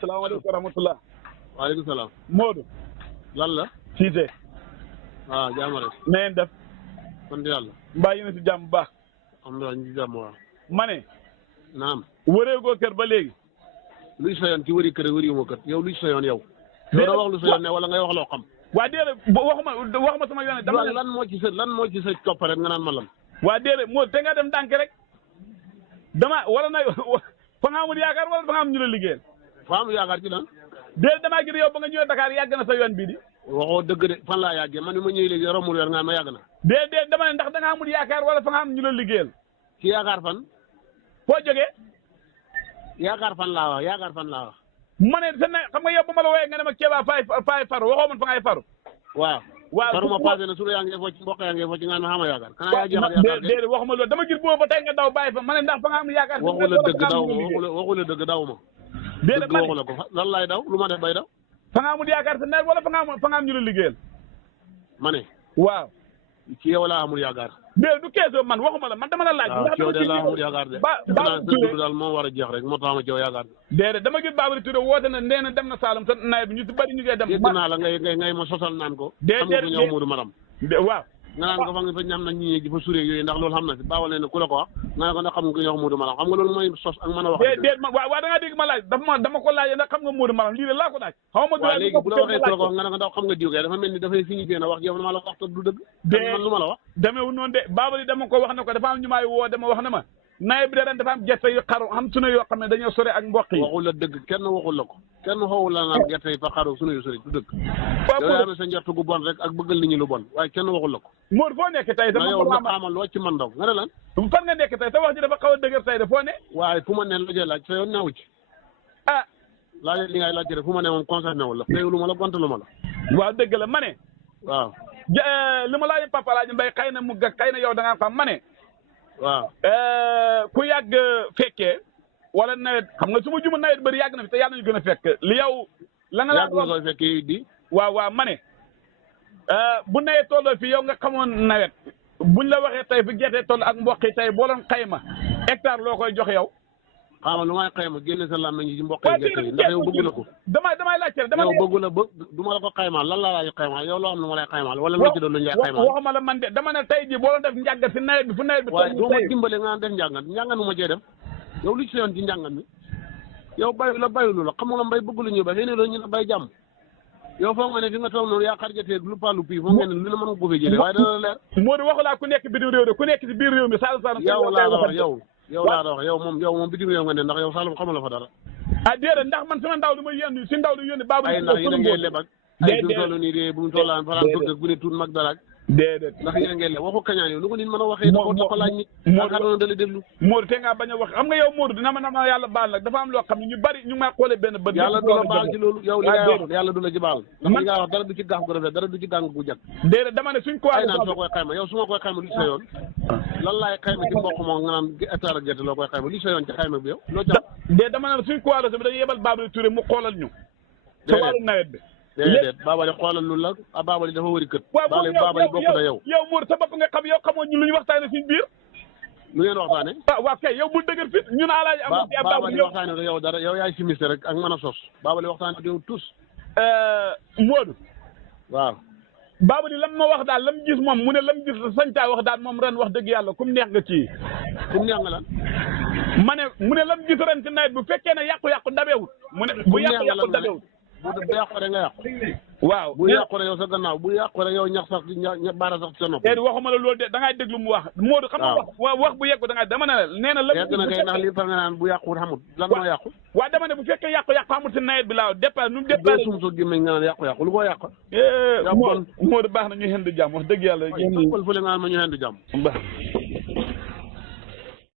salaamaaleykum wa rahmatulah. waaleykum salaam. Modou. lan la. Cissé. waaw jàmm rek. na ngeen def. sant yàlla. mbaa yéen a si jàmm bu baax. alhamdulilah ñu ngi ci jàmm waaw. ma ne. naam. wëreegoo kër ba léegi. luy sa yoon ci wëri kër wëri wu ma kër yow luy sa yoon yow. yow da wax lu sa yoon ne wala ngay wax loo xam. waa déedéet waxuma sama yoon dama lan moo ci sa topp rek nga naan ma lan. waa déedéet Modou te nga dem ndànk rek. dama wala na fa nga amul yaakaar wala fa nga am ñu la liggéeyal. fa am yaakaar ci lan. déedéet damaa gis yow ba nga ñëwee Dakar yàgg na sa yoon bii di. waxoo dëgg de fan laa yàggee man ni ma ñëwee léegi romul weer nga ma yàgg na. déedéet dama ne ndax da nga amul yaakaar wala fa nga am ñu la liggéeyal. ci yaakaar fan. foo jógee. yaakaar fan laa wax yaakaar fan laa wax. ma ne xam nga yow ba ma la wooyee nga ne ma Kéba faay faru waxoo man fa ngay faru. waaw. waaw faruma passé na suñu yaa ngi focc mbokk yaa ngi focc nga ma xama yaakaar. kanaa yaa jeexal yaakaar déedéet waxuma loolu dama gis boobu ba tey nga daw bàyyi fa ma ne ndax fa nga am yaakaar. waxu la dëgg daw ma waxu la dëgg daw ma. déedéet waxu la ko lan laay daw lu ma def bay daw. fa nga amul yaakaar sa nawet wala fa nga am ñu la liggéeyal. ma ne. waaw. ci yow laa amul yaakaar. déedéet du keesoo man waxuma la man dama la laaj. waaw ci yow de laa amul yaakaar de. daal moo war a jeex rek moo tax ma ci yow yaakaar. déedéet dama gis Babary Touré woote na nee na dem na Saalum sa nawet bi ñu si bëri ñu koy dem. dégg naa la ngay ma sosal naan ko. déedéet xam nga fu ñëw Modou Maram. waaw. nga naan ko fa nga fa ñam na ñi fa suré yooyu ndax loolu xam na si baawal ne ku la ko wax nga ne ko ndax xam nga ku ñuy wax Modou Maram xam nga loolu mooy sos ak mën a wax. déedéet man waaw da ngaa dégg ma laaj dama ko laajee ndax xam nga Modou Maram lii de laa ko laaj. xaw ma waaw léegi bu la waxee ku la ko wax nga ne ko ndax xam nga diw kay dafa mel ni dafay signifié na wax yow dama la wax te du dëgg. man lu ma la wax. demeewul noonu de Babary dama ko wax ne ko dafa am ñu may woo dama wax ne ma nawet bi de ren dafa am gerte yu xaru am sunu yoo xam ne dañoo sore ak mboq yi. waxul la dëgg kenn waxul la ko kenn waxul la naan gerte yi fa xaru sunu yu sori du dëgg. yow yaa amee sa njort gu bon rek ak bëggal nit ñi lu bon waaye kenn waxul la ko. Modou foo nekk tey na yow nga xamal loo ci man daw nga ne lan. fan nga nekk tey sa wax ji dafa xaw a dëgër tey de foo ne. waaye fu ma ne la jël laaj sa yoon newu ci. ah. laaj li ngay laaj rek fu ma ne moom concerné wul la lu ma la gontalu ma la. waaw dëgg la ma ne. waaw. li ma laaj papa laaj mbay xëy na mu gag xëy na yow da ngaa xam ma ne. waaw. ku yàgg fekkee wala nawet xam nga su ma juma nawet bëri yàgg na fi te yàlla nañu gën a fekk li yow. la nga yàgg nga koy fekkee di. waaw ma ne. bu nawet tolloo fii yow nga xamoon nawet buñ la waxee tey fi gerte toll ak mboq yi tey boo doon xayma hectare loo koy jox yow. xaaral lu may xayma génne sa làmmiñ yi ci mboq yi gerte yi ndax yow bëgg la ko. damay laajte rek yow bëgg la du ma la ko xaymaal lan la laaj xaymaal yow loo xam ne ma lay xaymaal wala lu ci doon lu ñu lay xaymaal. waxuma la man de dama ne tey jii boo doon def njàngat fi nawet bi fu nawet bi. waaye doo ma dimbale nga def njàngat nu ma cee def yow lu ci yoon ci njàngat mi yow bayu la bayulu la xam nga mbay bëgg lu ñu bay xëy na loolu ñu ne bay jàmm yow foog nga ne fi nga toog noonu yaa xarjatee lu palu pii foog nga ne lu la mën nga ko fee jëlee waaye dana la leer. Modou waxu laa ku nekk bitim réew de ku nekk ci biir réew mi Saalum Saalum. yow laa la wax yow moom bitim réew nga ne ndax yow Saalum xamula fa dara. ah déedéet ndax man sama ndaw li may yónni si ndaw li yónni Babary. ay ndax yéen a ngi leb ak ay bu toll nii de bu ñu tollaan faraan bëgg bu ne tuut mag dara déedéet ndax yéen a ngi leb waxu kañaan yow lu ko nit mën a waxee da ko laaj nit Modou dala déglu Modou te ngaa bañ a wax xam nga yow Modou dina ma yàlla baal nag dafa am loo xam ne ñu bari ñu may xoolee benn bët yàlla du la baal ci loolu yow li ngay wax yàlla du la ci baal ndax li ngay wax dara du ci gaaf gu rafet dara du ci gàng gu jag déedéet dama ne suñ ko ay naan soo koy xayma yow su ma koy xayma lu sa yoon lan laay xayma ci mboq moom nga naan hectare ak gerte loo koy xayma lu sa yoon ci xayma bi yow loo ca déedéet dama ne suñ ko bi dañuy yebal Babary Touré mu xoolal ñu sa wàllu nawet bi déedéet Babary xoolal lu la Babary dafa wëri kët Babary bokk na yow Modou sa bopp nga xam yow xamoo ñu lu ñu waxtaane suñ biir lu ngeen waxtaane waaw kay yow bul dëgër fit ñun alaaji am ci Babary waxtaane ko yow dara yow yaay simiste rek ak mën a sos Babary waxtaane ko yow tous Modou waaw Babary lam ma wax daal lam gis moom mu ne lam gis sañtaa wax daal moom ren wax dëgg yàlla kum neex nga ci kum neex nga lan ma ne mu ne lam gis ren ci nawet bu fekkee ne yàqu-yàqu dabeewut mu ne bu yàqu-yàqu dabeewut bu yàqu rek nga yàqu waaw bu yàqu rek yow sa gannaaw bu yàqu rek yow ñax sax baara sax sa nopp waxuma la loolu de da ngay déglu mu wax Modou xam nga wax bu yeggu da ngay dama ne la nee na yegg na kay ndax li fa nga naan bu yàqu xamut lan moo yàqu waaw dama ne bu fekkee yàqu-yàqu amul si nawet bi laaw départ nu mu départ sum so gémmeñ nga naan yàqu-yàqu lu ko yàq Modou baax na ñu xendu jàmm wax dëgg yàlla fële nga naan ma ñu xendu jàmm